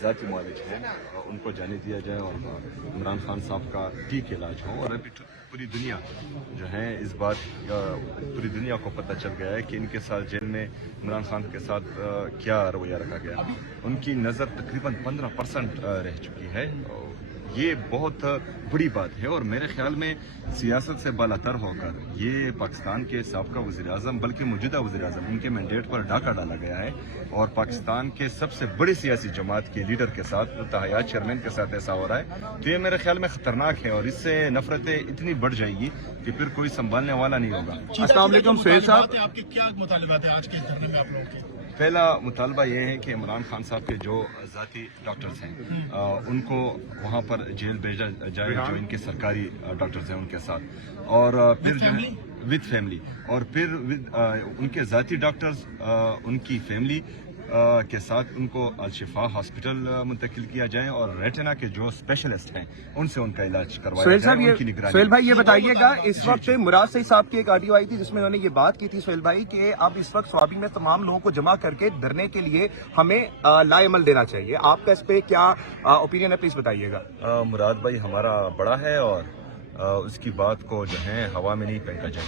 ذاتی معالج ہیں ان کو جانے دیا جائے اور عمران خان صاحب کا ٹھیک علاج ہو. اور ابھی پوری دنیا جو ہے اس بات پوری دنیا کو پتہ چل گیا ہے کہ ان کے ساتھ جیل میں عمران خان کے ساتھ کیا رویہ رکھا گیا. ان کی نظر تقریباً 15% رہ چکی ہے. یہ بہت بڑی بات ہے اور میرے خیال میں سیاست سے بالاتر ہو کر یہ پاکستان کے سابقہ وزیر اعظم بلکہ موجودہ وزیر اعظم ان کے مینڈیٹ پر ڈاکہ ڈالا گیا ہے اور پاکستان کے سب سے بڑی سیاسی جماعت کے لیڈر کے ساتھ تحیات چیئرمین کے ساتھ ایسا ہو رہا ہے. تو یہ میرے خیال میں خطرناک ہے اور اس سے نفرتیں اتنی بڑھ جائیں گی کہ پھر کوئی سنبھالنے والا نہیں ہوگا. السلام علیکم سہیل صاحب، آپ کے کیا مطالبات ہیں آج کے دھرنے میں آپ لوگوں کے؟ پہلا مطالبہ یہ ہے کہ عمران خان صاحب کے جو ذاتی ڈاکٹرز ہیں ان کو وہاں پر جیل بھیجا جائے جو ان کے سرکاری ڈاکٹرز ہیں ان کے ساتھ، اور پھر جو ہے وتھ فیملی، اور پھر ان کے ذاتی ڈاکٹرز ان کی فیملی کے ساتھ ان کو الشفا ہاسپٹل منتقل کیا جائے اور ریٹنا کے جو اسپیشلسٹ ہیں ان سے ان کا علاج کروایا جائے. ان کی نگرانی. سہیل بھائی یہ بتائیے گا، اس وقت مراد صحیح صاحب کی ایک آڈیو آئی تھی جس میں انہوں نے یہ بات کی تھی سہیل بھائی کہ اب اس وقت سوابی میں تمام لوگوں کو جمع کر کے دھرنے کے لیے ہمیں لا عمل دینا چاہیے. آپ کا اس پہ کیا اوپینین ہے، پلیز بتائیے گا. مراد بھائی ہمارا بڑا ہے اور اس کی بات کو جو ہے ہوا میں نہیں پھینکا جائے.